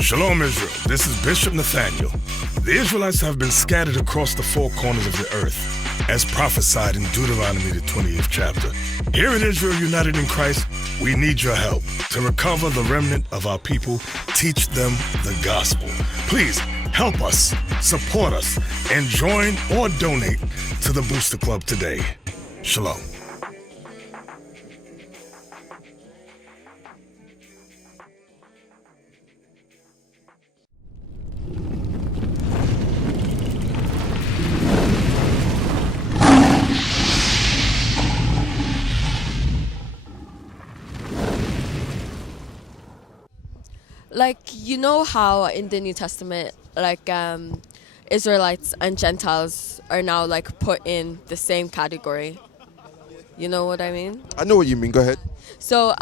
Shalom, Israel. This is Bishop Nathaniel. The Israelites have been scattered across the four corners of the earth, as prophesied in Deuteronomy, the 20th chapter. Here in Israel United in Christ, we need your help to recover the remnant of our people, teach them the gospel. Please help us, support us, and join or donate to the Booster Club today. Shalom. Like, you know how in the New Testament, like, Israelites and Gentiles are now, like, put in the same category. You know what I mean? I know what you mean. Go ahead. So,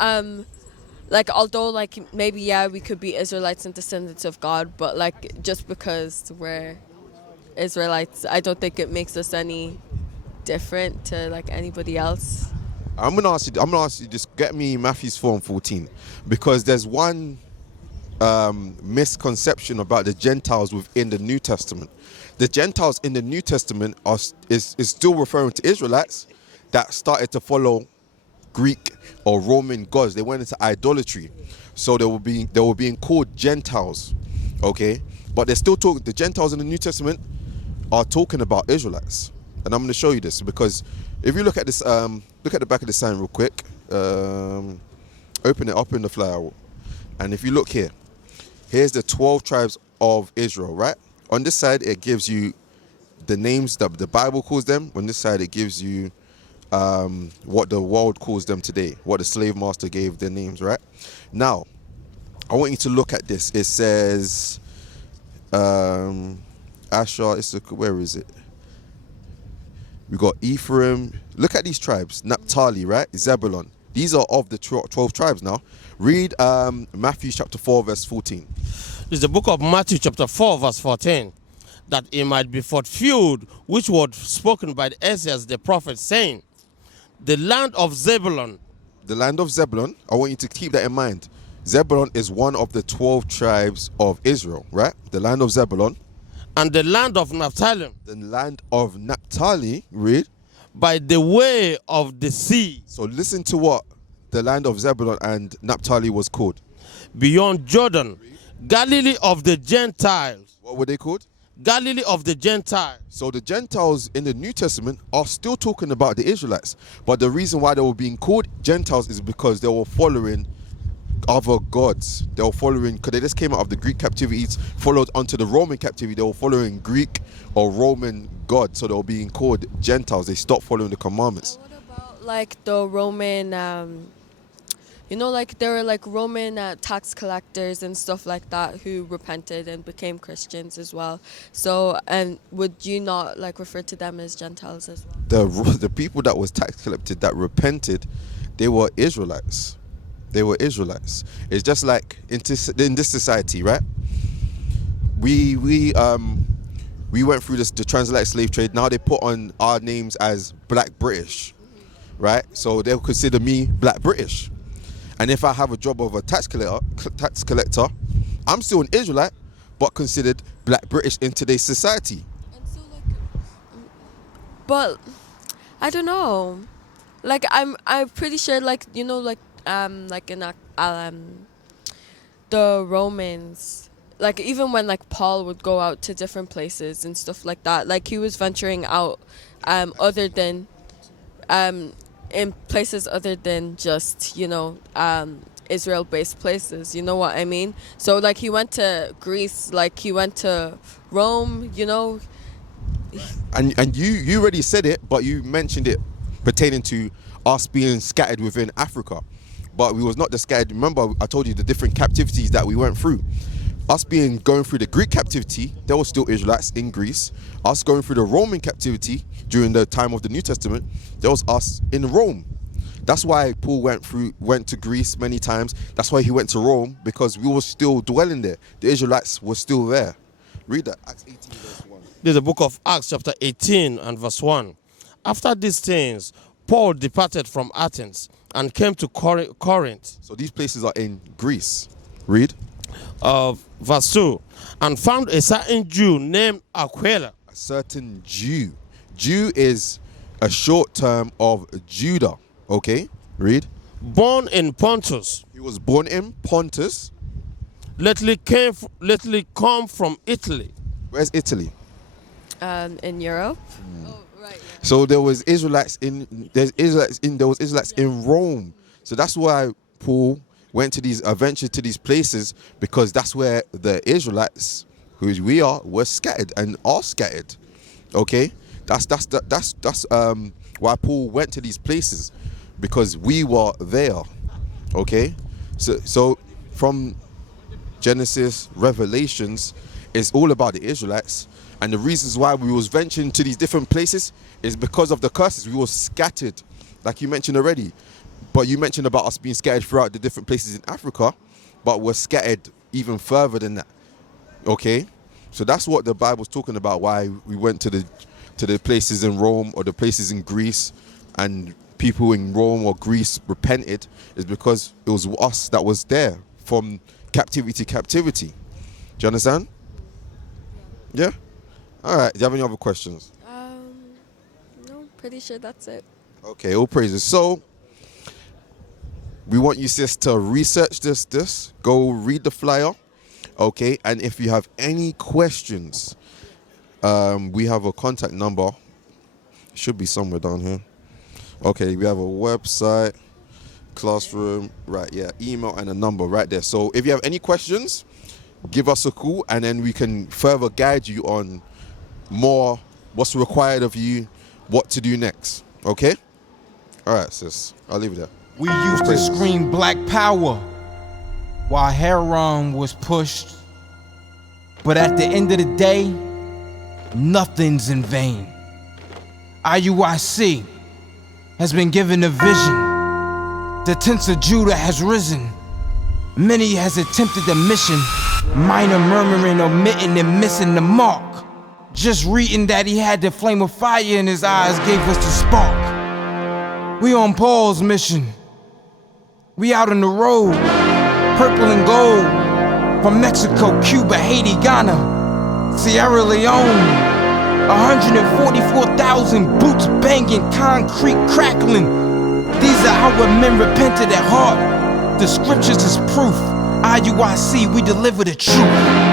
like, although, like, maybe, yeah, we could be Israelites and descendants of God, but, like, just because we're Israelites, I don't think it makes us any different to, like, anybody else. I'm gonna ask you, just get me Matthew's 4:14, because there's one misconception about the Gentiles within the New Testament. The Gentiles in the New Testament is still referring to Israelites that started to follow Greek or Roman gods. They went into idolatry, so they were being called Gentiles. Okay, but they're still talking. The Gentiles in the New Testament are talking about Israelites, and I'm going to show you this, because if you look at this, look at the back of the sign real quick. Open it up in the flyer, and if you look here. Here's the 12 tribes of Israel, right? On this side, it gives you the names that the Bible calls them. On this side, it gives you what the world calls them today, what the slave master gave their names, right? Now, I want you to look at this. It says, Asher, where is it? We got Ephraim. Look at these tribes. Naphtali, right? Zebulun. These are of the 12 tribes now. Read Matthew chapter 4, verse 14. It's the book of Matthew chapter 4, verse 14. That it might be fulfilled, which was spoken by Isaiah the prophet, saying, the land of Zebulun. The land of Zebulun, I want you to keep that in mind. Zebulun is one of the 12 tribes of Israel, right? The land of Zebulun. And the land of Naphtali. The land of Naphtali, read. By the way of the sea. So listen to what the land of Zebulun and Naphtali was called. Beyond Jordan, Galilee of the Gentiles. What were they called? Galilee of the Gentiles. So the Gentiles in the New Testament are still talking about the Israelites. But the reason why they were being called Gentiles is because they were following other gods. They were following, because they just came out of the Greek captivities, followed onto the Roman captivity. They were following Greek or Roman gods, so they were being called Gentiles. They stopped following the commandments. What about, like, the Roman, you know, like, there were, like, Roman tax collectors and stuff like that who repented and became Christians as well. So, and would you not, like, refer to them as Gentiles as well? The people that was tax collected that repented, they were Israelites. They were Israelites. It's just like in this society, right? We went through the transatlantic slave trade. Now they put on our names as Black British, right? So they'll consider me Black British. And if I have a job of a tax collector, I'm still an Israelite, but considered Black British in today's society. And so, like, but I don't know. Like, I'm pretty sure, like, you know, like in the Romans, like, even when, like, Paul would go out to different places and stuff like that, like, he was venturing out other than in places other than just, you know, Israel-based places, you know what I mean? So, like, he went to Greece, like, he went to Rome, you know. And you already said it, but you mentioned it pertaining to us being scattered within Africa. but we was not the scattered. Remember, I told you the different captivities that we went through. Us going through the Greek captivity, there were still Israelites in Greece. Us going through the Roman captivity during the time of the New Testament, there was us in Rome. That's why Paul went to Greece many times. That's why he went to Rome, because we were still dwelling there. The Israelites were still there. Read that, Acts 18 verse 1. This is the book of Acts chapter 18 and verse 1. After these things, Paul departed from Athens and came to Corinth. So these places are in Greece. Read. Verse 2. And found a certain Jew named Aquila. A certain Jew. Jew is a short term of Judah. Okay, read. Born in Pontus. He was born in Pontus. Lately come from Italy. Where's Italy? In Europe. Oh, right. Yeah. So there was Israelites in Rome. So that's why Paul ventured to these places, because that's where the Israelites, who we are, were scattered and are scattered. Okay, that's why Paul went to these places, because we were there. Okay, so from Genesis, Revelations, it's all about the Israelites, and the reasons why we was venturing to these different places is because of the curses. We were scattered, like you mentioned already. But you mentioned about us being scattered throughout the different places in Africa, but we're scattered even further than that. Okay, so that's what the Bible's talking about. Why we went to the places in Rome or the places in Greece, and people in Rome or Greece repented, is because it was us that was there from captivity to captivity. Do you understand? Yeah. All right. Do you have any other questions? No, pretty sure that's it. Okay. All praises. So we want you, sis, to research this. Go read the flyer. Okay. And if you have any questions, we have a contact number. It should be somewhere down here. Okay. We have a website, classroom, right? Yeah. Email and a number right there. So if you have any questions, give us a call, and then we can further guide you on more what's required of you, what to do next. Okay? All right, sis. I'll leave it there. We used to scream black power while Heron was pushed. But at the end of the day, nothing's in vain. IUIC has been given a vision. The tents of Judah has risen. Many has attempted the mission. Minor murmuring, omitting, and missing the mark. Just reading that he had the flame of fire in his eyes gave us the spark. We on Paul's mission. We out on the road, purple and gold. From Mexico, Cuba, Haiti, Ghana, Sierra Leone. 144,000 boots banging, concrete crackling. These are our men repented at heart. The scriptures is proof. IUIC, we deliver the truth.